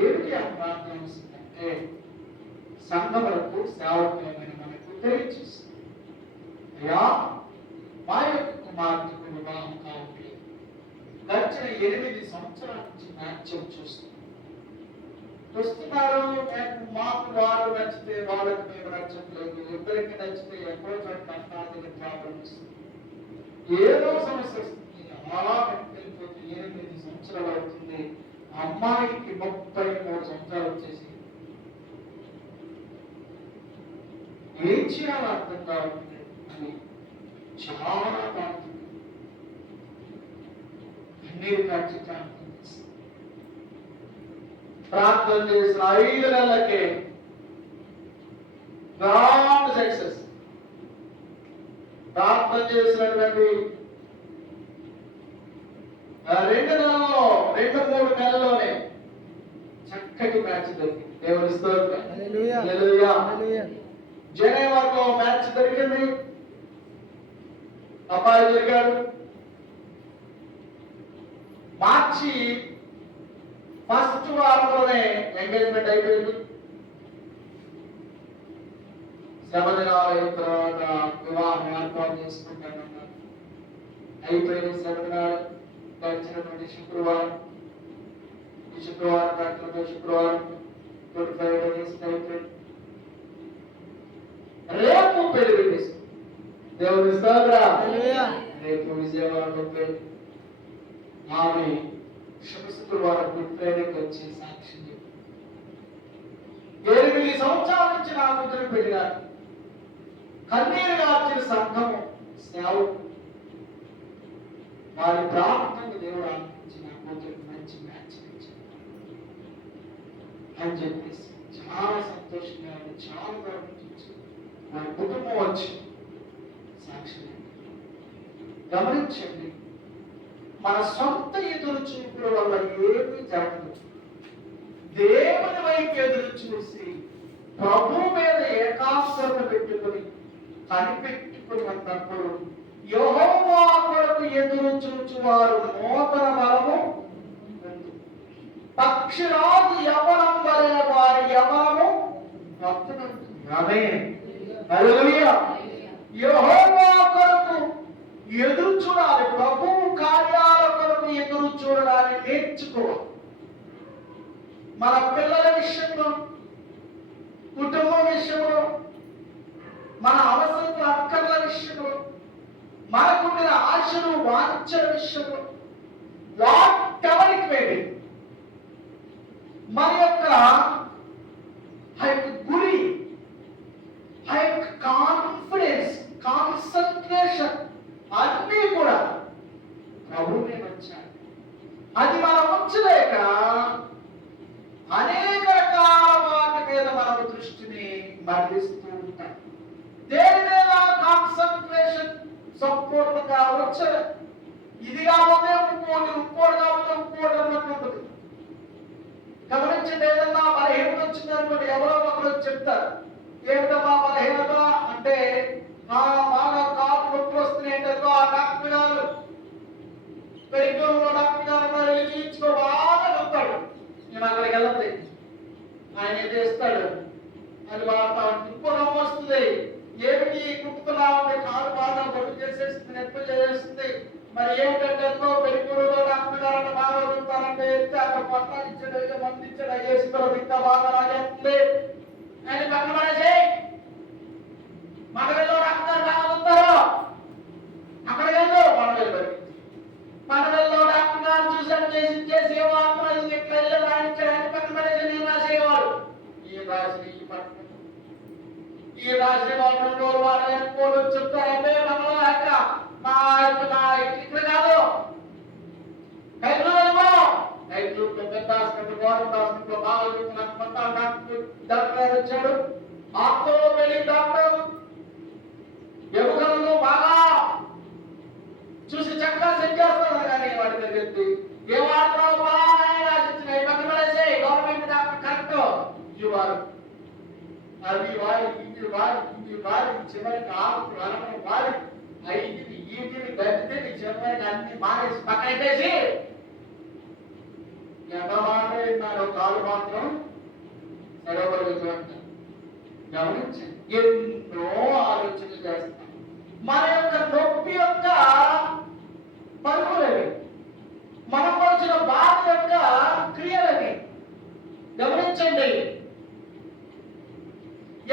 ఏమిటి ఆ ప్రార్థన అంటే సంఘములకు సేవకులమైన మనకు తెలియజేస్తుంది. అయ్యా, మా యొక్క కుమార్తెకు వివాహం కావట్లేదు, గడిచిన 8 సంవత్సరాల నుంచి నాట్యం చూస్తున్నారు. మాకు వారు నచ్చితే వాళ్ళకి మేము నచ్చట్లేదు, ఇద్దరికి నచ్చితే ఎక్కడో చోట కష్టాలు ప్రాబ్లం వస్తుంది, ఏదో సమస్య వస్తుంది. అలా వెళ్ళిపోతే 8 సంవత్సరాలు అవుతుంది. అమ్మాయికి 33 సంవత్సరాలు వచ్చేసి ఏం చేయాలో అర్థం కావాలి అని చాలా బాగుంటుంది. అన్ని ఖచ్చితంగా ప్రార్థన చేసిన 5 నెలలకే గ్రాండ్ సక్సెస్. ప్రార్థన చేసినటువంటి 2 నెలల్లో 2-3 నెలల్లోనే చక్కటి మ్యాచ్ దొరికింది. దేవుని స్తోత్రం. హల్లెలూయా. జనవరిలో మ్యాచ్ దొరికింది. అబ్బాయి దొరికాడు. మార్చి ఫస్ట్ వారంలోనే ఎంగేజ్మెంట్ అయిపోయింది. 7 దినాల అయిన తర్వాత వివాహం ఏర్పాటు చేసుకుంటానన్నారు. అయిపోయింది 7 దినాలు. గడిచినటువంటి శుక్రవారం, ఈ శుక్రవారం దాంట్లో శుక్రవారం 25 డేస్ అయిపోయింది. రేపు పెళ్లి పెట్టేసి దేవుని స్తోత్రం. రేపు విజయవాడలో పెళ్లి. ఆమె శుక్రవారం గుడ్ ఫ్రైడేకి వచ్చి సాక్ష్యం చెప్పి 8 సంవత్సరాల నుంచి నా కూతురు పెళ్ళినారు. కన్నీరు గార్చిన సంఘము సేవకు వారి ప్రార్థనకు దేవుడు ఆనందించి నా కూతురికి మంచి మ్యాచ్ ఇచ్చారు అని చెప్పేసి చాలా సంతోషంగా చాలా గౌరవించి వారి కుటుంబం వచ్చి సాక్ష్యం గమనించండి. మన సొంత ఎదురు చూపుల వల్ల ఏమీ జరగదు. దేవుని వైపు ఎదురు చూసి ప్రభు మీద ఏకాగ్రత పెట్టుకుని కనిపెట్టుకుని ఉన్నప్పుడు యెహోవా కొరకు ఎదురు చూచువారు నూతన బలము, పక్షిరాజు యవనం వలె వారి యవనము వర్ధనవుతుంది. ఆమేన్. హల్లెలూయా. యెహోవా కొరకు ఎదురు చూడాలి. ప్రభువు కార్యాల కొరకు ఎదురు చూడడానికి నేర్చుకోవాలి. మన పిల్లల విషయంలో, కుటుంబం విషయంలో, మన అవసరత అక్కర్ల విషయంలో, మనకుండిన ఆశలు వాంఛల విషయంలో, what ever it may be, మన యొక్క గురి, కాన్ఫిడెన్స్, కాన్సంట్రేషన్ అన్నీ కూడా ప్రభువునే వచ్చాయి. అది మనం ఉంచలేక అనేక రకాల వాటి మీద మనం దృష్టిని మరలిస్తూ ఉంటాం. దేని మీద కాన్సంట్రేషన్ సంపూర్ణంగా వచ్చలేదు. ఇది కాకపోతే ఇంకోటి కాకపోతే ఇంకోటి అన్నట్టుంటుంది. గమనించండి. ఏదన్నా బలహీనత వచ్చిందనుకోండి, ఎవరో ఒకరు చెప్తారు, ఏమిటమ్మా బలహీనత అంటే బాగా కాపు నొప్పి వస్తున్నాయి అంటే ఆ డాక్టర్ గారు పెరిగిలో డాక్టర్ గారు వెళ్ళి చూపించుకో బాగా చెప్తాడు. నేను అక్కడికి వెళ్ళద్ది, ఆయన ఏం చేస్తాడు అది బాగా ఇంకో నొప్పి వస్తుంది. ఏమిటి కుట్టుతున్నా ఉంటే కాలు బాగా బొట్టు చేసేస్తుంది, నొప్పి చేసేస్తుంది. మరి ఏమిటంటే పెరిగిలో డాక్టర్ గారు బాగా చెప్తారంటే అక్కడ పట్టాలు ఇచ్చాడు, మంది ఇచ్చాడు, అయ్యేసిన ఇంకా బాగా రాజేస్తుంది. ఆయన పక్కన పడేసి మనలో డాక్టర్ బాగా వస్తారు, అక్కడ వెళ్ళు మనలో మనలో డాక్టర్ గారు చూసాడు చేసి ఎట్లా వెళ్ళి రాయించడానికి పక్కన పడేసి నేను రాసేవాడు. ఈ రాసే వాళ్ళు 2 రోజులు వాళ్ళు ఎప్పుడు చెప్తారంటే మనలో మా ఇక్కడ కాదు డాక్టర్ వచ్చాడు. ఆత్మలో వెళ్ళి డాక్టర్ ఎముకలను బాగా చూసి చక్కగా సెట్ చేస్తాడు. కానీ వాడి దగ్గరికి ఏమాత్రం బాగా రాసిచ్చినాయి పక్కన పడేసి గవర్నమెంట్ డాక్టర్ కరెక్ట్ ఇవ్వాలి. అవి వారి ఇంటి వారి చివరికి ఆకు వరం వారి 5 ఈటిని గడితే చివరికి అన్ని మానేసి పక్కన పెట్టేసి ఎవరి మాట విన్నారో కాలు మాత్రం నడవలేదు అంటారు. గమనించండి, ఎన్నో ఆలోచనలు చేస్తాం. మన యొక్క నొప్పి యొక్క పరుగులవి, మనం వచ్చిన బాధ యొక్క క్రియలవి. గమనించండి,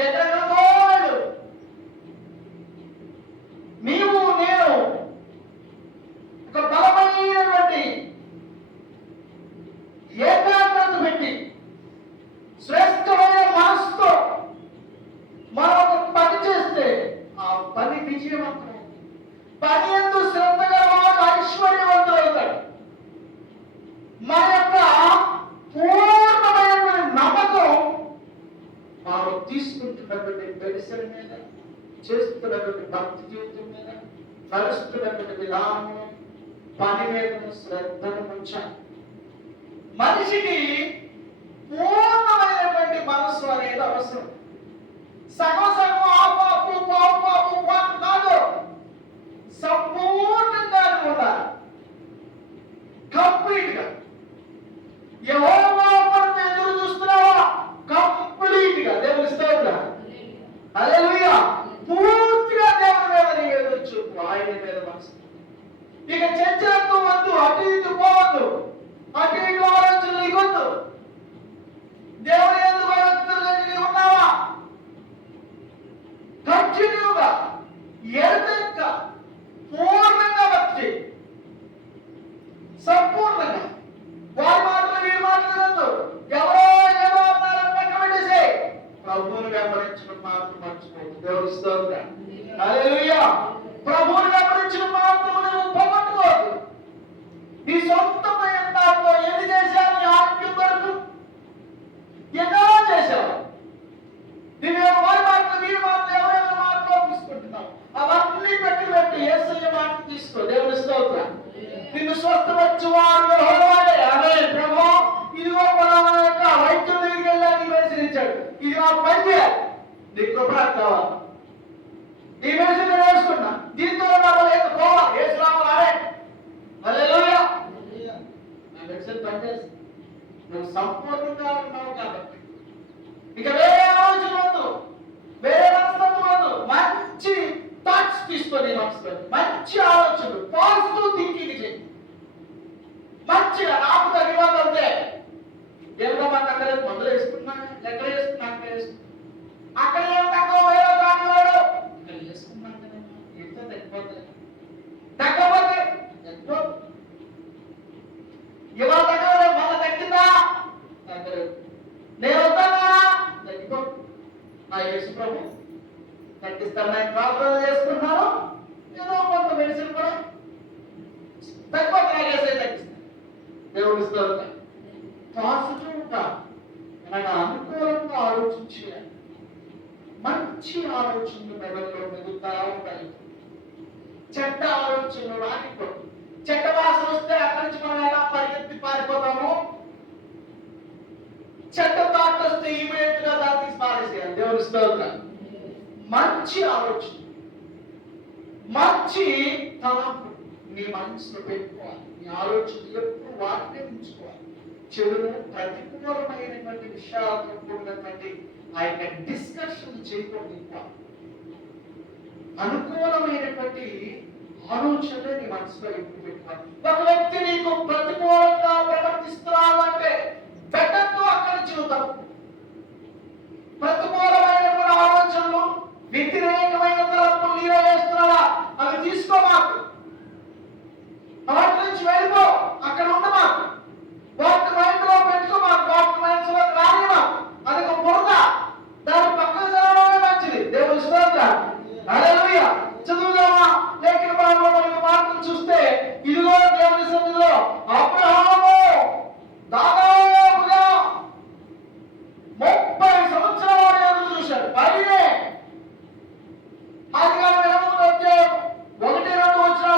ఎక్కడోడు నీవు నేను ఒక బలమైనటువంటి ఏకాగ్రత పెట్టి శ్రేష్టమైన మనసుతో మనం ఒక పని చేస్తే ఆ పని విజయవంతం. పని ఎందు శ్రద్ధ గలవాడు ఐశ్వర్యవంతుడు అవుతాడు. మన యొక్క పూర్ణమైనటువంటి నమ్మకం మనం తీసుకుంటున్నటువంటి పరిసర మీద, చేస్తున్నటువంటి భక్తి జీవితం మీద, నడుస్తున్నటువంటి విధానం, పని మీద శ్రద్ధను ఉంచాలి. మనిషికి పూర్ణమైనటువంటి మనస్సు అనేది అవసరం. సగం సగం ఆపాపు పాపు కాదు, సంపూర్ణంగా ఉండాలి, కంప్లీట్ గా. యెహోవా కొరకు ఎదురు చూస్తున్నావా? కంప్లీట్ గా దేవుని స్తోత్రం, హల్లెలూయా. పూర్తిగా దేవుని మీద నీ ఎదురు చూపు, ఆయన మీద మనసు. ఇక చర్చలత్వం వద్దు, అటు ఇటు పోవద్దు, అటు ఇటు ఆలోచనలు ఇవ్వద్దు. దేవుని యందు భయభక్తులు కలిగి ఉన్నావా? కంటిన్యూగా ఎడతెక్క పూర్ణంగా భక్తి, సంపూర్ణంగా. వారి మాటలు వీరి మాటలు వద్దు. ఎవరో ఏదో అన్నారని పక్కన పెట్టేసే ప్రభువుని వెంబడించడం మాత్రం మర్చిపోదు. దేవుని స్తోత్రం, హల్లెలూయా. ప్రభువుని వెంబడించడం మాత్రం నువ్వు పోగొట్టుకోవద్దు. నీ సొంత ప్రయత్నాలతో ఎన్ని చేశావు? నీ ఆరోగ్యం వరకు ఎన్నో చేశావు. నువ్వు వారి మాటలు వీరి మాటలు ఎవరైనా మాటలో తీసుకుంటున్నావు. అవన్నీ పెట్టి యేసయ్య మాట తీసుకో. దేవుని స్తోత్రం. నిన్ను స్వస్థపరచువాడు యెహోవాయే. ఆమేన్. ప్రభువా, ఇదిగో పలానా యొక్క వైద్యుడి దగ్గరికి వెళ్ళాలని మెడిసిన్ ఇచ్చాడు, ఇది నా పని చేయాలి, నీ కృప కావాలి. ఈ మెడిసిన్ నేను వేసుకున్నా, దీంతో పోవాలి. యేసు నామములో ఆమేన్, హల్లెలూయా. నా మెడిసిన్ పనిచేస్తుంది. నువ్వు సంపూర్ణంగా ఉన్నావు కాబట్టి ఇక వేరే ఆలోచన వద్దు, వేరే మనస్తత్వం వద్దు. మంచి థాట్స్ తీసుకొని మనసులో మంచి ఆలోచనలు, పాజిటివ్ థింకింగ్ చేయి. మంచిగా నాకు తగినంతే దేవుడు మాకు అక్కడ మందులు వేసుకున్నాను, ఎక్కడ వేసుకున్నా అక్కడ వేసుకున్నా, అక్కడ ఏం తక్కువ వేరే కానివాడు ఇక్కడ వేసుకున్నాను కదా, ఎంత తగ్గిపోతుంది. తగ్గపోతే ఎంతో ఇవాళ తగ్గ మళ్ళీ తగ్గిందా? తగ్గలేదు. నేను వద్దానా? తగ్గిపో. నా యేసు ప్రభు తగ్గిస్తాను. నేను ప్రార్థన చేసుకున్నాను, ఏదో కొంత మెడిసిన్ కూడా తగ్గిపోతే నా యేసే తగ్గిస్తాను. దేవుడి స్తోత్రం. పాజిటివ్గా అనగా అనుకూలంగా ఆలోచించి మంచి ఆలోచనలు మెదడులో మెదులుతా ఉంటాయి. చెడ్డ ఆలోచనలు రానిపోయి, చెడ్డ వాసన వస్తే అక్కడి నుంచి మనం ఎలా పరిగెత్తి పారిపోతాము. చెడ్డ థాట్ వస్తే ఇమీడియట్ గా దాన్ని తీసి పారేసేయాలి. దేవుని స్తోత్రం. మంచి ఆలోచన, మంచి తలంపు నీ మనసులో పెట్టుకోవాలి. నీ ఆలోచన ఎప్పుడు వాటినే ఉంచుకోవాలి. చెడును, ప్రతికూలమైనటువంటి విషయాలతో కూడినటువంటి ఆ యొక్క డిస్కషన్ చేయకూడదు. ఇంకా అనుకూలమైనటువంటి ఆలోచనలే నీ మనసులో ఎప్పుడు పెట్టుకోవాలి. ఒక వ్యక్తి నీకు ప్రతికూలంగా ప్రవర్తిస్తున్నాడు అంటే పెట్టద్దు, అక్కడి నుంచి నువ్వు తప్పు. ప్రతికూలమైనటువంటి ఆలోచనలు, వ్యతిరేకమైన తలంపులు నీలో వేస్తున్నాడా అవి తీసుకో మాకు. వాటి నుంచి వెళ్ళిపో, అక్కడ ఉండమాకు. వాటి మైండ్లో పెట్టుకో మాకు, వాటి మైండ్స్లో రాని మాకు. అది ఒక బురద, దాని పక్కన చదవడమే మంచిది. దేవుని స్తోత్రం, హల్లెలూయా. చదువుదామా లేఖన భాగంలో మనకు మాటలు చూస్తే, ఇదిగో దేవుని సన్నిధిలో అబ్రహాము దాదాపుగా 30 సంవత్సరాలు ఎదురు చూశాడు. పైనే ఆదికాండం 8వ అధ్యాయం 1-2 వచనాలు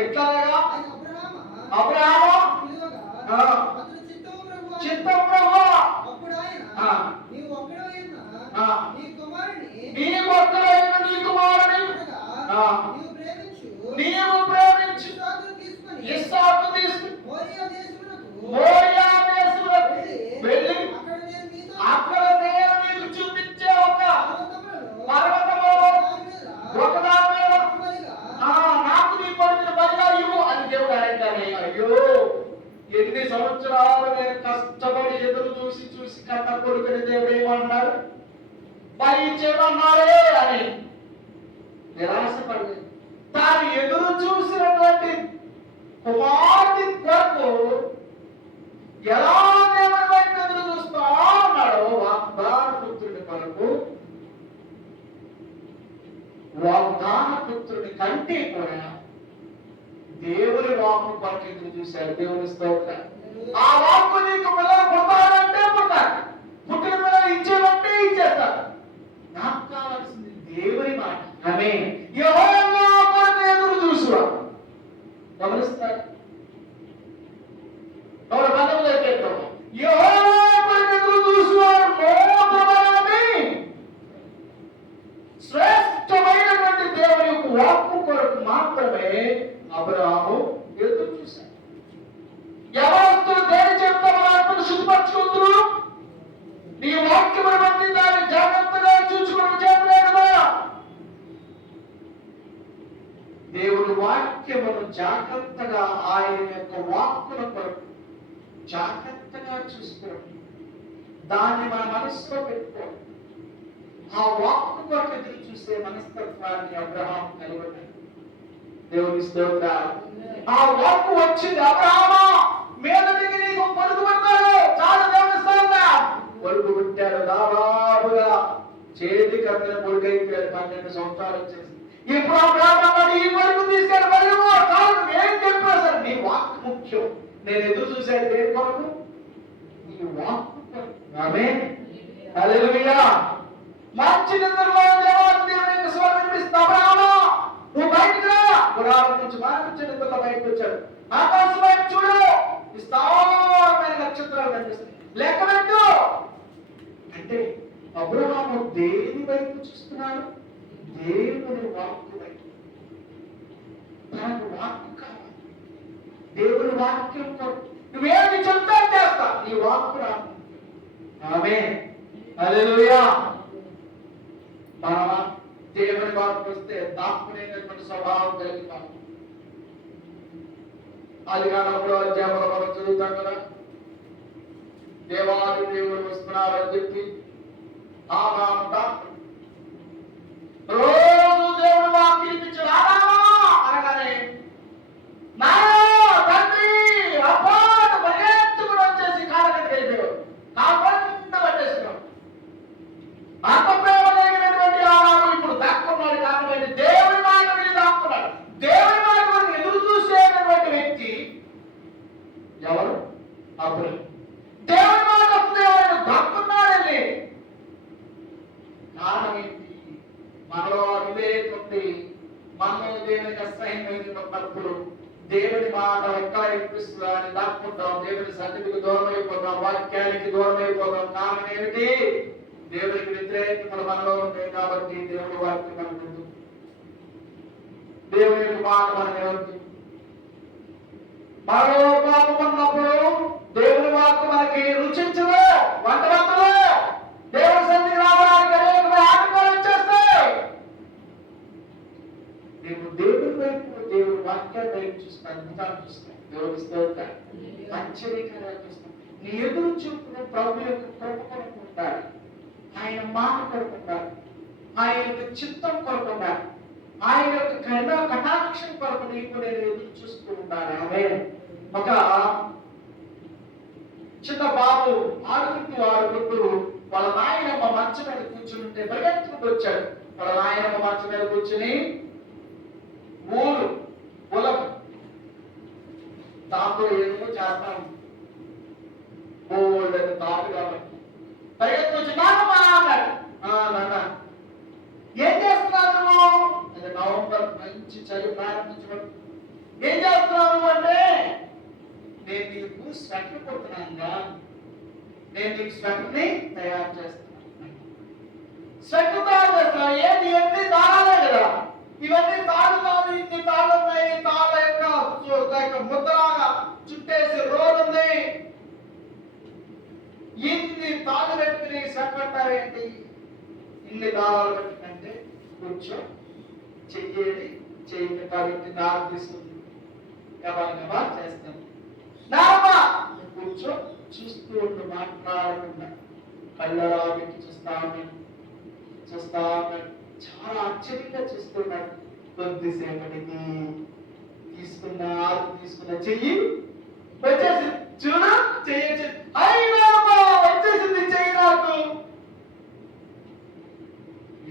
ఎట్లాగా ఆయన అబ్రహాము పిలువగా ఆ, అతడు చిత్తము ప్రభువా చిత్తం ప్రభువా అప్పుడు ఆయన ఆ. నీవు ఒక్కడవైన ఆ. నీ కుమారుని నీ ఒక్కడైన నీ కుమారుని అనగా ఆ. నీవు ప్రేమించు నీవు ప్రేమించు ఇస్సాకును తీసుకొని ఇస్సాకు తీసుకుని మోరియా దేశమునకు మోరియా దేశమునకు వెళ్ళి అక్కడ నేను నీతో అక్కడ నేను నీకు చూపించే ఒక పర్వతములలో పర్వతములో దాని మీద ఒకదాని మీద బలిగా ఆ, నాకు నీ కొడుకుని బలిగా ఇవ్వు అని దేవుడు అడగగానే అయ్యో ఎన్ని సంవత్సరాలు నేను కష్టపడి ఎదురు చూసి చూసి కన్న కొడుకుని దేవుడు ఏమన్నాడు బలి ఇచ్చేమన్నాడే అని నిరాశపడలేదు. తాను ఎదురు చూసినటువంటి కుమారుని కొరకు ఎలా దేవుని వైపు ఎదురు చూస్తా ఉన్నాడో వాగ్దాన పుత్రుని కొరకు వాగ్దాన పుత్రుని కంటే కూడా దేవుని వాక్కు కొరకు ఎదురు చూశాడు. దేవుని స్తోత్రం. ఆ వాక్కు నీకు పిల్లలు పుడతాడంటే పుడతాడు, పుట్టిన పిల్లలు ఇచ్చేదంటే ఇచ్చేస్తాడు. నాకు కావాల్సింది దేవుని మాట. ఆమేన్. యెహోవా కొరకు ఎదురు చూసురా. గమనిస్తారు ఎవరు పదవులు అయిపోతాం. యెహోవా కొరకు ఎదురు చూసువారు మోదమని శ్రేష్టమైనటువంటి దేవుని యొక్క వాక్కు కొరకు మాత్రమే అబ్రహాము ఎదురు చూశాడు. ఎవరు దేని చెప్తా వార్తను శుద్ధిపరచుకుంటున్నారు? నీ వాక్యమును బట్టి దాన్ని జాగ్రత్తగా చూసుకుని చేయలేదు కదా. దేవుని వాక్యమును జాగ్రత్తగా ఆయన యొక్క వాక్కుల కొరకు జాగ్రత్తగా చూసుకోండి. దాన్ని మన మనసులో పెట్టుకోండి. ఆ వాక్కు కొరకు ఎదురు చూసే మనస్తత్వాన్ని అబ్రహాం కలిగి ఉన్నాడు. దేవుని స్తోత్రం. ఆ వాక్కు వచ్చింది. అబ్రహామా మీదటికి నీకు పలుకు పెట్టాడు. చాలా దేవుని స్తోత్రం. పలుకు పెట్టాడు. దాదాపుగా చేతి కట్టిన కొడుకైపోయాడు. 12 సంవత్సరాలు వచ్చేసి ఇప్పుడు అబ్రహాం ఈ పలుకు తీసుకెళ్ళి మరియు కాదు ఏం చెప్పారు సార్, నీ వాక్కు ముఖ్యం. నేను ఎదురు చూశాను దేని కొరకు? నీ వాక్కు కొరకు. ఆమేన్. హల్లెలూయా. మంచి నిద్రలో దేవాది దేవుని యొక్క స్వరం వినిపిస్తుంది. అబ్రహామా నువ్వు బయటికి రా. గుడారం నుంచి మంచి నిద్రలో బయటకు వచ్చాడు. ఆకాశం వైపు చూడు, విస్తారమైన నక్షత్రాలు కనిపిస్తాయి. లెక్క పెట్టు అంటే అబ్రహాము దేని వైపు చూస్తున్నాడు? దేవుని వాక్కు వైపు. తనకు వాక్కు కావాలి. దేవుని వాక్యం కొరకు నువ్వేమి చెప్తా చేస్తా, నీ వాక్కు రాకు. ఆమేన్. హల్లెలూయా. మన దేవుని వాక్కు వస్తే దాక్కునేటువంటి స్వభావం కలిగిన అది కానప్పుడు అధ్యాపన మనం చదువుతాం కదా, దేవాది దేవుడు వస్తున్నారని చెప్పి రోజు దేవుడు వాక్యం ఇచ్చాడు. అనగానే తండ్రి అపాటు పరిగెత్తుకుని వచ్చేసి కాళ్ళకి వెళ్ళిపోయాడు. కాకుండా పట్టేస్తున్నాడు. అంత ప్రేమ కలిగినటువంటి ఆనాడు ఇప్పుడు దాక్కున్నాడు. కాబట్టి దేవుని మాట మీద దాక్కున్నాడు. దేవుని మాట వరకు ఎదురు చూసేటటువంటి వ్యక్తి ఎవరు? అప్పుడు దేవుని మాట అప్పుడు ఎవరైనా దాక్కున్నాడండి. కారణం ఏంటి? మనలో వివేకం ఉంది. మనలో దేవునికి అసహ్యమైనప్పుడు దేవుని మాట ఎక్కడ వినిపిస్తుందా అని దాక్కుంటాం. దేవుని సన్నిధికి దూరం అయిపోతాం, వాక్యానికి దూరం అయిపోతాం. కారణం ఏమిటి? దేవునికి వ్యతిరేకతలు మనలో ఉంటాయి. కాబట్టి దేవుని వాక్యం మనకు ఉంది. దేవుని యొక్క మాట మనకు ఏముంది? మనలో పాపం ఉన్నప్పుడు దేవుని వాక్యం మనకి రుచించదు. వంటలు దేవుని సన్నిధికి రావడానికి అనేకమైన ఆటంకాలు వచ్చేస్తాయి. నేను దేవుని వైపు, దేవుని వాక్యాన్ని వైపు చూస్తాను, అద్భుతాలు చూస్తాను. దేవుని స్తోత్రం. ఆశ్చర్యకరంగా చూస్తాను. నీ ఎదురు చూపును ప్రభు యొక్క కృప కొరకు ఉండాలి. ఆయన మాట కొరకు ఉండాలి. ఆయన యొక్క చిత్తం కొరకు ఉండాలి. ఆయన యొక్క కరుణ కటాక్షం కొరకు నీకు నేను ఎదురు చూస్తూ ఉండాలి. ఆమేన్. ఒక చిన్న బాబు ఆడుకుంటూ వాళ్ళ నాయనమ్మ మంచం మీద కూర్చుంటే పరిగెత్తుకుంటూ వచ్చాడు. వాళ్ళ నాయనమ్మ మంచం మీద కూర్చుని పొలం దాంతో ఏదో చేస్తాం బోల్డని తాడు కాబట్టి పరిగెత్తుకొచ్చి నాన్న అన్నాడు. నాన్న ఏం చేస్తున్నావు? అది నవంబర్ మంచి చలి ప్రారంభించడం. ఏం చేస్తున్నావు అంటే, నేను నీకు స్వెటర్ కుడుతున్నానుగా, నేను నీకు స్వెటర్ని తయారు చేస్తున్నాను. స్వెటర్ తయారు చేస్తున్నాను. ఏంటి ఎన్ని దారాలే కదా, ఇవన్నీ తాడుతాను, ఇన్ని తాడు ఉన్నాయి, తాళ్ళ యొక్క ముద్దలాగా చుట్టేసి రోడ్ ఉంది. ఇన్ని తాళ్ళు పెట్టుకుని స్వెటర్ పెట్టారేంటి? ఇన్ని దారాలు పెట్టుకుంటే కూర్చో, చెయ్యేది చెయ్యి కాబట్టి దారం తీసుకుంది, గబా గబా చేస్తాను. నామా కూర్చో, చూస్తూ ఉండు, మాట్లాడకుండా కళ్ళరా పెట్టి చూస్తా ఉన్నాడు. చాలా ఆశ్చర్యంగా చూస్తున్నాడు. కొద్దిసేపటికి తీసుకున్న చెయ్యి వచ్చేసి చూడు, చెయ్యి వచ్చేసింది చెయ్యి. నాకు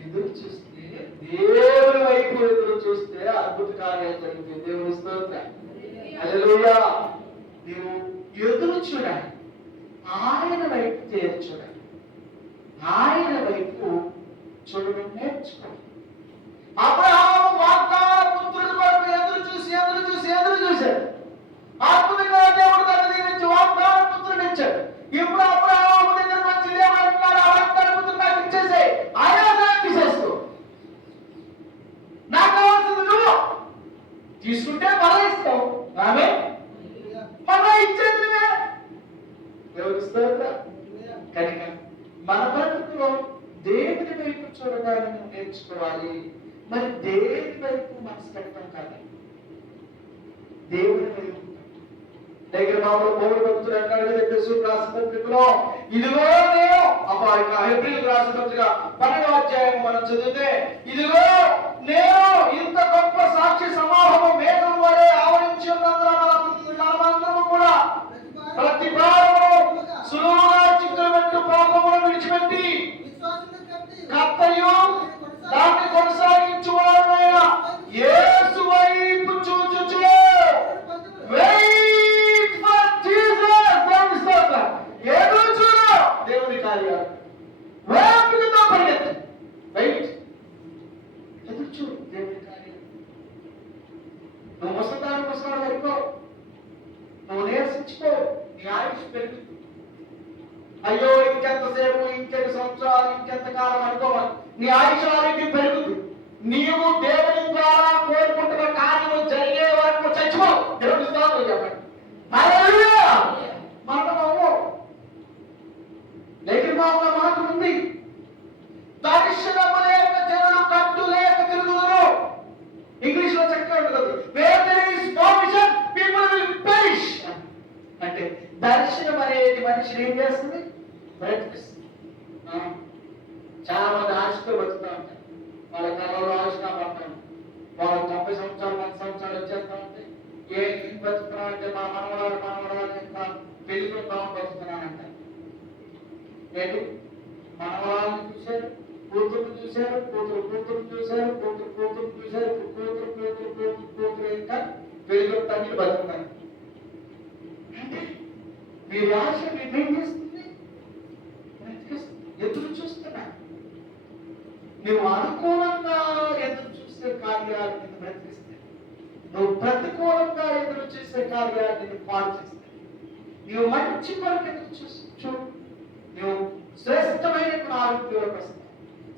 ఎదురు చూస్తే, దేవుని వైపు ఎదురు చూస్తే అద్భుత కార్యాలు జరుగుతాయి. దేవుని స్తోత్రం. హల్లెలూయా. నీవు ఎదురు చూడాలి, ఆయన వైపు చూడాలి, ఆయన వైపు చూడడం నేర్చుకోవాలి. అబ్రహాము వాగ్దాన పుత్రుడి కొరకు ఎదురు చూశాడు. అద్భుతంగా దేవుడు తనని దీవించి వాగ్దాన పుత్రుడిని ఇచ్చాడు. ఇప్పుడు అబ్రహాము దగ్గర వచ్చి దేవుడు ఆ వాగ్దాన పుత్రుడు నాకు ఇచ్చేసే, ఆయన తీసేసుకో, నాకు కావాల్సింది నువ్వు తీసుకుంటే మళ్ళీ ఇస్తావు. ఆమె మళ్ళీ ఇచ్చేది దేవుడు ఇస్తాడు. కనుక మన బ్రతుకులో దేవుని వైపు చూడడానికి నేర్చుకోవాలి. మరి దేవుని వైపు మనసు పెట్టడం కాదు, దేవుని వైపు దగ్గర మామూలు పౌరులు భక్తులు అంటాడు రాసిన పత్రికలో, ఇదిగో నేను హెబ్రీయులకు రాసిన పత్రిక 12వ అధ్యాయం మనం చదివితే, ఇదిగో నేను ఇంత గొప్ప సాక్షి సమూహము మేఘం వలె ఆవరించి ఉన్నందున కూడా ప్రతి భారము సులువుగా చిక్కుబెట్టు పాపమును విడిచిపెట్టి కర్తయు దాన్ని కొనసాగించువాడైన యేసు వైపు చూచుచు వెయిట్ ఫర్ జీసస్. దేవుని స్తోత్రం. ఎదురు చూడు దేవుని కార్యాలు. ఓపికతో పరిగెత్తు. వెయిట్, ఎదురు చూడు దేవుని కార్యాలు. నువ్వు ముసలాడు వరకు నువ్వు నేర్చించుకో, నీ ఆయుష్ పెరుగుతుంది. అయ్యో ఇంకెంతసేపు, ఇంకెన్ని సంవత్సరాలు, ఇంకెంత కాలం అనుకోవాలి, నీ ఆయుష్ ఆరోగ్యం పెరుగుతుంది. నీవు దేవుని ద్వారా కోరుకుంటున్న కార్యం జరిగే వరకు చచ్చిపో. దేవుని స్తోత్రం చెప్పండి. హల్లెలూయా. మరణము లేఖనంలో మాట ఉంది, దర్శనము లేక జనులు కట్టు లేక తిరుగుదురు. ఇంగ్లీష్ లో చక్కగా ఉంటుంది, where there is no vision people will perish. అంటే దర్శనం అనేది మనిషిని ఏం చేస్తుంది? బ్రతికిస్తుంది. చాలా మంది ఆశతో బతుకుతూ ఉంటారు. వాళ్ళ కళలో ఆశగా పడతాం. వాళ్ళు 90 సంవత్సరాలు 100 సంవత్సరాలు వచ్చేస్తా ఉంటే ఏం బతుకుతున్నాం అంటే, మా మనవరాలు ఎంత పెళ్లికుందామని బతుకుతున్నానంట. ఏంటి, మనవరాలను చూశారు, కూతురు చూశారు, కూతురు చూశారు, కూతురు చూశారు, కూతురు ఇంకా పెళ్లికొట్టానికి బతుకుతారు. అంటే మీ ఆశ నిర్ణయం చేస్తుంది. ఎదురు చూస్తున్నా, నువ్వు అనుకూలంగా ఎదురు చూసే కార్యాలు నిన్ను బ్రతికిస్తాయి. నువ్వు ప్రతికూలంగా ఎదురు చూసే కార్యాలు నిన్ను పాడు చేస్తాయి. నువ్వు మంచి కొరకు ఎదురు చూడు, నువ్వు శ్రేష్టమైనటువంటి ఆరోగ్యంలోకి వస్తావు.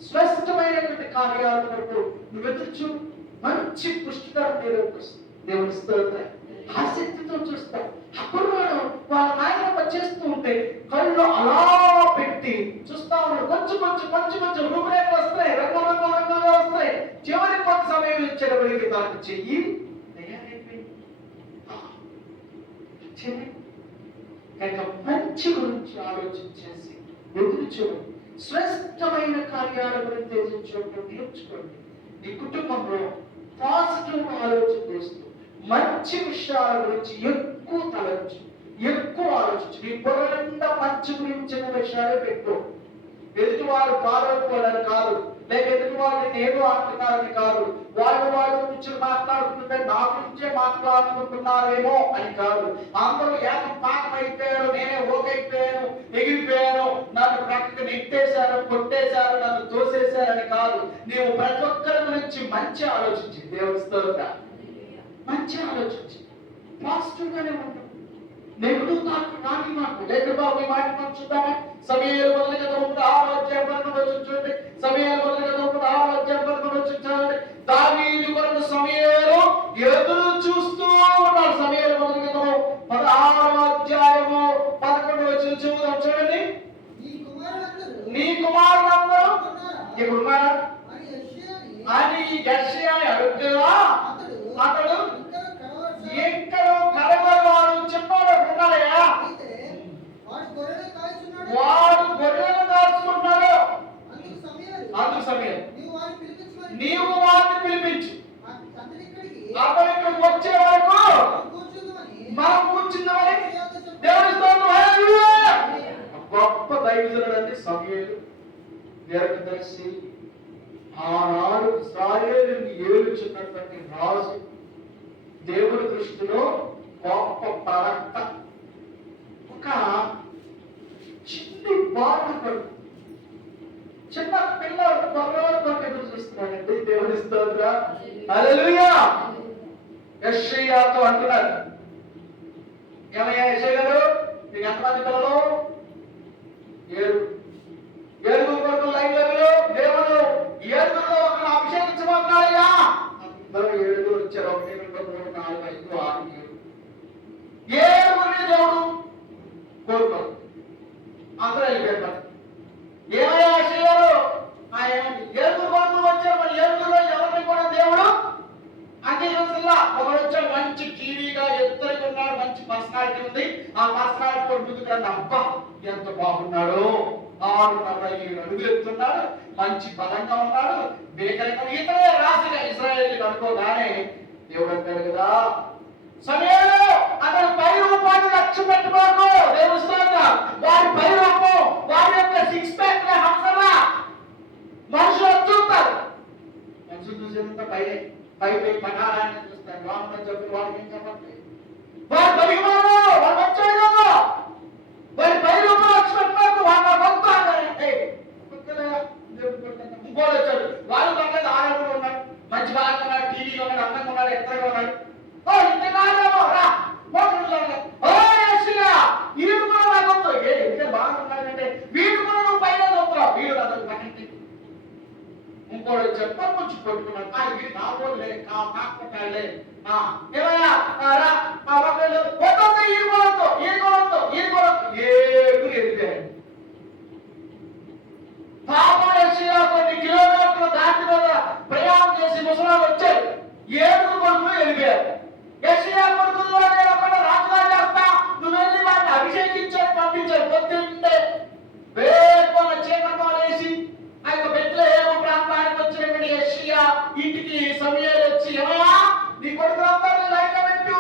శ్రేష్టమైనటువంటి కార్యాల కొరకు నువ్వు ఎదురు చూడు, మంచి పుష్టికరం నీలోకి వస్తుంది. దేవుని స్తోత్రం. ఆసక్తితో చూస్తావు. అప్పుడు వాళ్ళ నాయన చేస్తూ ఉంటే కళ్ళు అలా పెట్టి చూస్తా ఉన్నాడు. కొంచెం రూపురేఖలు వస్తాయి, రంగులుగా వస్తాయి. చివరి కొంత సమయం ఇచ్చేటప్పటికి తనకు చెయ్యి తయారైపోయింది. కనుక మంచి గురించి ఆలోచించేసి ఎదురు చూడండి. శ్రేష్టమైన కార్యాల గురించి ఎదుర్చోవడం నేర్చుకోండి. నీ కుటుంబంలో పాజిటివ్ ఆలోచన చేస్తూ మంచి విషయాల గురించి ఎక్కువ తలంచు, ఎక్కువ ఆలోచించు. నీ బుర్ర నిండా మంచి గురించిన విషయాలే పెట్టు. ఎదుటివారు పాల్గొకోవాలని కాదు, లేక ఎదుటివారిని నేను అంటున్నారని కాదు, వాళ్ళు గురించి మాట్లాడుతుంటే నా గురించే మాట్లాడుకుంటున్నారేమో అని కాదు. అందరూ పాకం అయిపోయారు, నేనే ఓకైపోయాను, ఎగిరిపోయాను, నన్ను ప్రక్కన నెట్టేశారు, కొట్టేశారు, నన్ను తోసేశారని కాదు. నీవు ప్రతి ఒక్కరి గురించి మంచి ఆలోచించి దేవుని స్తోత్రం. మంచి ఆలోచించి పాజిటివ్ గానే ఉంటాం. నెగిటివ్ థాట్ రాని మాకు లేక బాబు ఈ మాట మనం చూద్దామా? సమయాలు మొదలుగా 6వ అధ్యాయం 11వ వచనం చూడండి. సమయాలు మొదలుగా 6వ అధ్యాయం 11వ వచనం చూడండి. దావీదు కొరకు సమయాలు ఎదురు చూస్తూ ఉన్నాడు. సమయాలు మొదలుగా 16వ అధ్యాయము 11వ వచనం చూద్దాం చూడండి. నీ కుమారులందరూ ఇక్కడ ఉన్నారా అని యెషయాని అడుగుతా అతడు ఎక్కడో కడవరు చెప్పాడు. ఉన్నాడయ్యా, వాడు గొర్రెలు కాచుకున్నాడు. అందుకు సమయం నీవు వారిని పిలిపించు, అతను ఇక్కడికి వచ్చే వరకు మనం కూర్చుందామని దేవుని స్తోత్రం. హల్లెలూయా. గొప్ప దైవజనుడు అండి సమూయేలు, దీర్ఘదర్శి. ఆనాడు ఇశ్రాయేలుని ఏలుచున్నటువంటి రాజు, దేవుడి దృష్టిలో గొప్ప ప్రవక్త. ఒక చిన్ని బాలుడు, చిన్న పిల్లలు త్వరలో ఎదురు చూస్తున్నాడండి. దేవుని స్తోత్రం. హల్లెలూయా. యెషయాతో అంటున్నారు, ఏమయ్యా యెషయా గారు, నీకు ఎంతమంది పిల్లలు? 7 కొడుకు లైన్ లో దేవుడు 7లో ఒకరు అభిషేకించబోతున్నాడయ్యా. అందరూ 7 వచ్చారు. 1 2 3 4 5 6 7 దేవుడు కోరుకోరు. అందరూ వెళ్ళిపోయారు. ఏమయ్యా యెషయారు, ఆయన 7 కొడుకులు వచ్చారు, మరి 7లో ఎవరిని కూడా దేవుడు అంగీకరించలా. ఒకడు వచ్చాడు, మంచి టీవీగా ఎత్తుగా ఉన్నాడు, మంచి పర్సనాలిటీ ఉంది. ఆ పర్సనాలిటీ కూడా ముందుకు రండి. అబ్బా ఎంత బాగున్నాడు, 6.7 అడుగులు ఎత్తున్నాడు, మంచి బలంగా ఉన్నాడు, బేకరిగా ఇతరే రాసిగా ఇశ్రాయేలీయులు అనుకోగానే దేవుడు అంటాడు కదా, సమయంలో అతను పై రూపాన్ని లక్ష్య పెట్టుకోకు. దేవుడు స్తోత్రం. వారి పై రూపం, వారి యొక్క 6 ప్యాక్ హంసలా మనుషులు చూస్తారు. మనుషులు చూసేంత పై పటారాన్ని చూస్తారు. లోపల చెప్పి వాడికి ఏం చెప్పండి, వాడు పరిమాణం వాడు వచ్చాడు, వారి పై రూపం లక్ష్య పెట్టుకోకు. వాళ్ళ ఇంకోటి వచ్చాడు, వాళ్ళు పక్కన 6 అడుగులు ఉన్నాడు, మంచి బాగా ఉన్నాడు, టీవీలో ఉన్నాడు, అందంగా ఉన్నాడు, ఎత్తగా ఉన్నాడు. ఇంతకాలేమో రా వీడు కూడా నాకు వద్దు. ఎందుకంటే బాగున్నాడంటే వీడు కూడా నువ్వు పైన వస్తున్నావు, వీడు అతను పక్కన. ఇంకోటి చెప్పని కొంచెం కొట్టుకున్నాడు, వీడు నా పోలే కాకుంటాడులే. ఏమయ్యా రా వద్దు, ఈ కొడద్దు, ఈ కొడద్దు, ఈ కొడద్దు. 7 ఎదిగాడు. పాపం యెషయా కొన్ని కిలోమీటర్లు దాటి మీద ప్రయాణం చేసి ముసలాలు వచ్చారు. 7 కొడుకులు ఎదిగారు. యెషయా కొడుకుల్లో నేను ఒకటి రాజుగా చేస్తా, నువ్వు వెళ్ళి వాడిని అభిషేకించాడు, పంపించాడు. పొద్దున్నే వేకువన చీకట్లో లేచి ఆ యొక్క బెత్లెహేము ప్రాంతానికి వచ్చినటువంటి యెషయా ఇంటికి సమూయేలు వచ్చి, ఏమయ్యా నీ కొడుకులందరినీ లైన్లో పెట్టు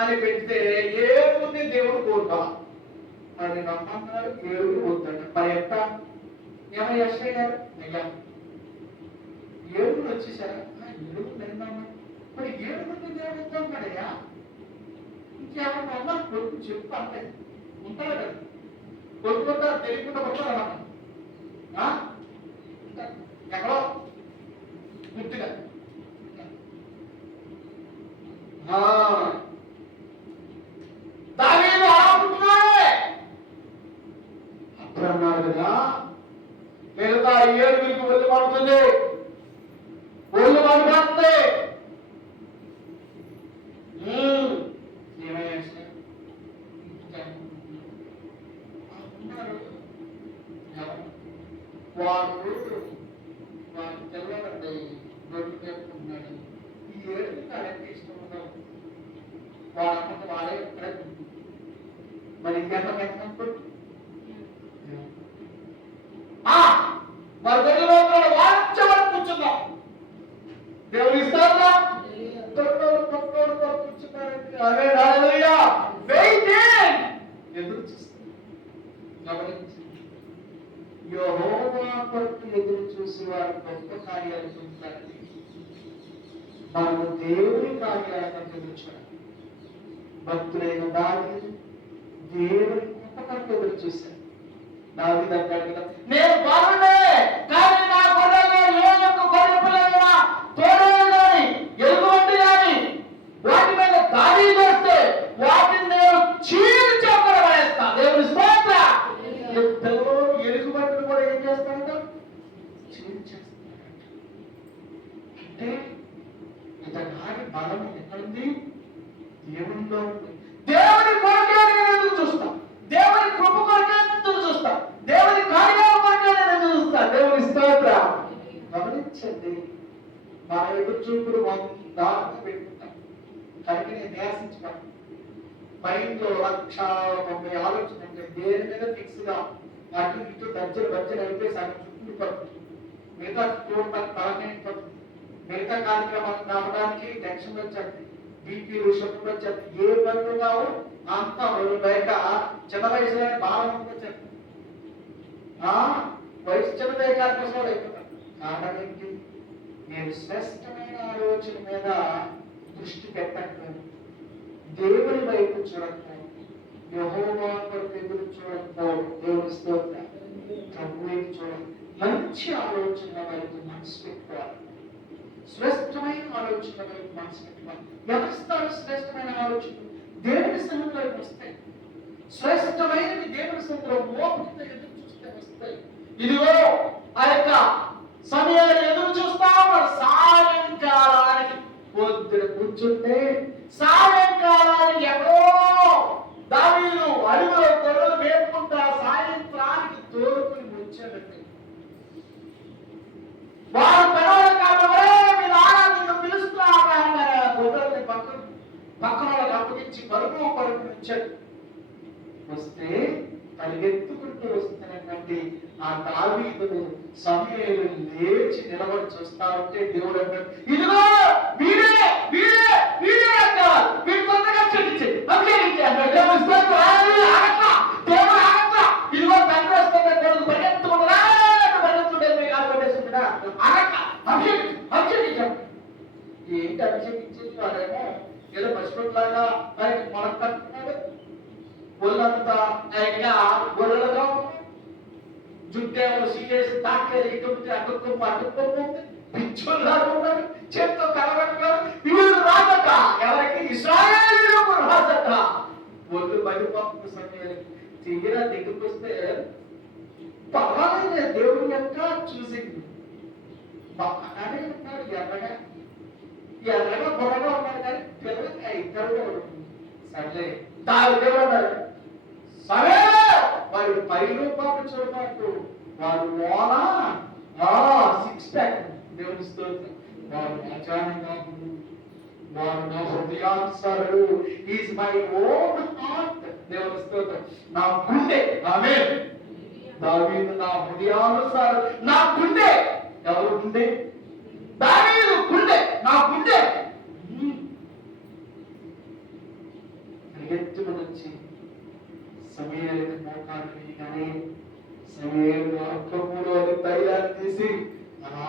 అని పెడితే 7 దేవుడు కోరుతా మరి నమ్మన్నాడు. 7 వద్దండి. మరి ఎంత? ఏమయ్యా యెషయా గారు, అయ్యా 7 వచ్చేసారా? 7 నిన్నమ్మా, మరి 7 దేవుడు వద్దాం కదయ్యా, ఇంకేమన్నా అన్నా కొడుకు చెప్పు అంటే ఉంటాడు కదా. కొడుకుంటా తెలియకుండా కొట్టాలన్నా ఎక్కడో గుర్తుగా దావీదు ఆడుకుంటున్నాడే అప్పుడు అన్నాడు కదా, మిగతా 7 ఒళ్ళు పడుతుంది, ఒళ్ళు పడిపోతుంది. వాడు తెల్లడండి గొడ్డు పెట్టుకుంటున్నాడు. ఈ 7 కరెక్ట్ ఇష్టం ఉన్నావు, వాడు అమ్మకి వాడే ఎక్కడ మరి ఇంకెంత పెట్టినప్పుడు మరి గొడ్డులో వాడే వరకు కూర్చున్నాం. దేవుడు ఇస్తారా కూర్చున్నారంటే అదే హల్లెలూయా. ఎదురు చూస్తాం. యెహోవా కొరకు ఎదురు చూసి వారు గొప్ప కార్యాలు చూస్తారండి. మనము దేవుని కార్యాలను ఎదురు చూడాలి. భక్తులైన దావీదు దేవుని గొప్ప కొరకు ఎదురు చూశారు. దావీదు అంటాడు కదా, నేను బాగుండే కానీ నా గొర్రెలు ఏ యొక్క గొర్రె పిల్లలైనా తోడేలు కానీ ఎలుగుబంటి కానీ వాటి ఇతగాడి బలం ఎక్కడుంది? దేవునిలో ఉంది. దేవుని కొరకే నేను ఎదురు చూస్తా, దేవుని కృప కొరకే ఎదురు చూస్తా, దేవుని కార్యాల కొరకే నేను ఎదురు చూస్తా. దేవుని స్తోత్రం. గమనించండి, మా ఎదురు చూపులు దారుణంగా పెట్టుకుంటాం. కనుక నేను ధ్యాసించుకోండి. మైండ్లో 1,90,000 ఆలోచన ఉంటే దేని మీద ఫిక్స్ గా అటు ఇటు బజ్జలు అయిపోయి సగం చుట్టూ పడుతుంది. మిగతా చూడటానికి తలకైపోతుంది. మిగతా కార్యక్రమాలు కావడానికి టెన్షన్ వచ్చేది, బీపీలు షుగర్ వచ్చేది. ఏ పనులు కావు అంతా బయట చిన్న వయసులో బాగా వచ్చేది. వయసు చిన్నదే కార్యక్రమాలు అయిపోతారు. కారణం ఏంటి? నేను శ్రేష్టమైన ఆలోచన మీద దృష్టి పెట్టకపోయాను, దేవుని వైపు చూడకపోవడం, యెహోవా కొరకు ఎదురు చూడకపోవడం. దేవుని స్తోత్రం. ప్రభు వైపు చూడాలి. మంచి ఆలోచన వైపు మనసు పెట్టుకోవాలి. శ్రేష్టమైన ఆలోచన వైపు మనసు పెట్టుకోవాలి. ఎవరిస్తారు శ్రేష్టమైన ఆలోచన? దేవుని సన్నిధిలోకి వస్తాయి. శ్రేష్టమైనవి దేవుని సన్నిధిలో మోపుతో ఎదురు చూస్తే వస్తాయి. ఇదిగో ఆ యొక్క సమయాన్ని ఎదురు చూస్తాము. సాయంకాలానికి పొద్దున కూర్చుంటే సాయంకాలానికి ఎక్కడో దావీదు అడవిలో గొర్రెలు మేపుకుంటా సాయంత్రానికి తోలుకుని వచ్చాడండి. వారు పిలవల కారణమే మీరు ఆరాధన పిలుస్తున్నారు. గొర్రెల్ని పక్కన వాళ్ళకి అప్పగించి పరుగు వచ్చాడు. వస్తే పరిగెత్తుకుంటూ వస్తున్నటువంటి ఆ దావీదును సమూయేలు లేచి నిలబడి చూస్తా ఉంటే దేవుడు అన్నాడు, ఇదిగో వీడే వీడే వీడే అంటారు, వీడు తొందరగా చెల్లించండి అన్నాడు. దేవుడు ఆగట్లా. ఇదిగో తండ్రి వస్తుంటే దేవుడు పరిగెత్తుకుంటున్నా పరిగెత్తుంటే ఆగట్లా అభిషేకించాడు. ఏంటి అభిషేకించేది? వాడేమో ఏదో పసిపెట్టలాగా ఆయనకి మొదలు కట్టుకున్నాడు. ఒళ్ళంతా ఇంకా గొర్రెలుగా జుట్టేమో సీలేసి తాకేసి ఇటువంటి అటుక్కోము పిచ్చోళ్ళలాగా ఉన్నాడు. చేత్తో కలబెట్టుకోరు. వీళ్ళు రాజట, ఎవరికి? ఇశ్రాయేలీయులకు రాజట. ఒళ్ళు బడిపోతున్న సమయానికి తీరా దగ్గరికి వస్తే పర్వాలేదు, దేవుని యొక్క చూసింది బాగానే ఉన్నాడు. ఎర్రగా బొరగా ఉన్నాడు, కానీ పిల్లలకి ఇద్దరుగా ఉంటుంది. సర్లే దేవుడు అన్నాడు, సరే వారి పైలు పాటు చూడమాకు, వారు ఓనా 6 ప్యాక్. దేవుని స్తోత్రం. వారు అచానంగా వారు నా హృదయానుసారుడు. Is my own heart. దేవుని స్తోత్రం. నా గుండె. ఆమేన్. దావీదు నా హృదయానుసారుడు. నా గుండె. ఎవరు గుండె? దావీదు గుండె. నా గుండె. పరిగెత్తుకుని వచ్చి సమూయేలుకి మోకాలు వేయగానే సమూయేలు అక్కములో తైలాన్ని తీసి అలా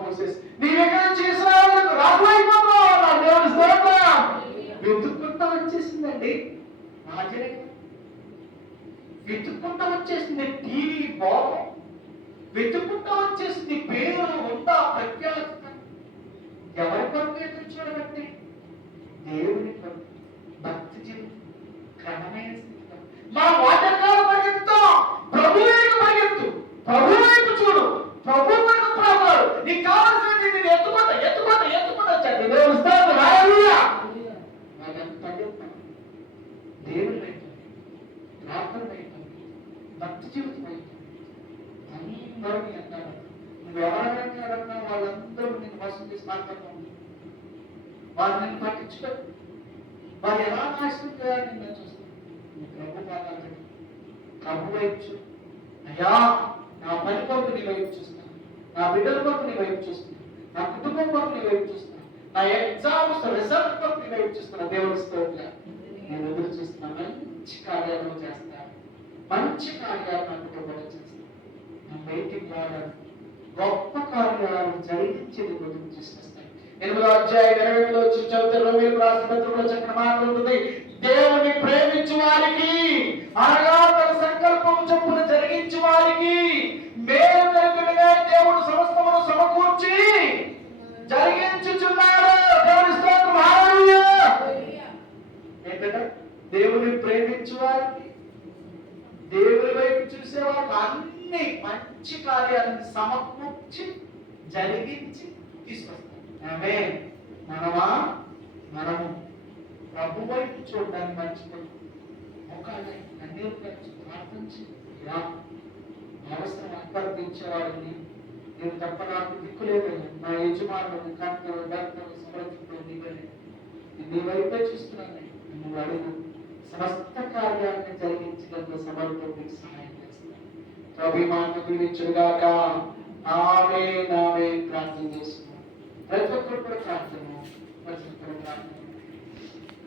పోసేసి, నీవెక్కడ చేసినావు రాజు అయిపోతావు. దేవుని స్తోత్రం. వెతుక్కుంటా వచ్చేసిందండి. వెతుక్కుంటా వచ్చేసింది టీవీ బాబు, వెతుక్కుంటా వచ్చేసింది పేరు ఉందా ప్రఖ్యాత. ఎవరి కొరకు ఎదురు చూడబట్టి? దేవుని కొరకు. భక్తి జీవితం క్రమమైన స్థితిలో మా వాటకాలు పరిగెత్తు, ప్రభు వైపు పరిగెత్తు, ప్రభు వైపు చూడు, ప్రభు వైపు ప్రభావాలు. నీకు కావాల్సింది నేను ఎత్తుకుంటా వచ్చాడు. దేవుని స్తోత్రం. హల్లెలూయా. దేవుని వైపు, ప్రార్థన వైపు, భక్తి జీవితం వైపు అందరూ అంటారు. నువ్వు ఎవరైనా అడన్నా వాళ్ళందరూ నేను మోసం చేసి మాట్లాడుతున్నాను. వాళ్ళు నేను పట్టించుకోరు. వాళ్ళు ఎలా నాశనం చేయాలని నేను చూస్తాను. ప్రభు మాట్లాడతాడు. ప్రభు వైపు, అయ్యా నా పని కొరకు నీ వైపు చూస్తాను, నా బిడ్డల కొరకు నీ వైపు చూస్తాను, నా కుటుంబం కొరకు నీ వైపు చూస్తాను, నా ఎగ్జామ్స్ రిజల్ట్ కొరకు నీ వైపు చూస్తున్నా. దేవుని స్తోత్రం. నేను ఎదురు చూస్తున్నా. మంచి కార్యాలు చేస్తాను, మంచి కార్యాలు నా కుటుంబంలో చేస్తాను. నా బయటికి వాడాలి, గొప్ప కార్యాలు జరిగించేది ఎదురు చూస్తాను. 8వ అధ్యాయం 20లో చదువుతున్న మీరు రాసిన పత్రికలో చక్కని మాట ఉంటుంది. దేవుని ప్రేమించు వారికి, అనగా తన సంకల్పం చొప్పున జరిగించు వారికి మేలు జరుగునగా దేవుడు సమస్తమును సమకూర్చి జరిగించుచున్నాడు. దేవుని స్తోత్రం. హల్లెలూయా. ఏంటంటే దేవుని ప్రేమించు వారికి, దేవుని వైపు చూసే వారికి అన్ని మంచి కార్యాలను సమకూర్చి జరిగించి తీసుకొస్తాడు. ఆమేన్. మనము ప్రభు వైపు చూడడానికి మర్చిపోయి ముఖాన్ని కన్నీరు ఖర్చు ప్రార్థించి ఇలా అవసరం అభ్యర్థించేవాడిని నేను తప్ప నాకు దిక్కు లేదని నా యజమానులు కర్తలు భర్తలు సమర్థితులు నీవని నీ వైపే చూస్తున్నాను. నువ్వు అడుగు, సమస్త కార్యాన్ని జరిగించడంలో సమర్థుడికి సహాయం చేస్తాను. ప్రభు మాట దీవించుగాక. ఆమేన్ ఆమేన్. ప్రార్థన చేస్తున్నాను. ప్రతి ఒక్కరు కూడా ప్రార్థన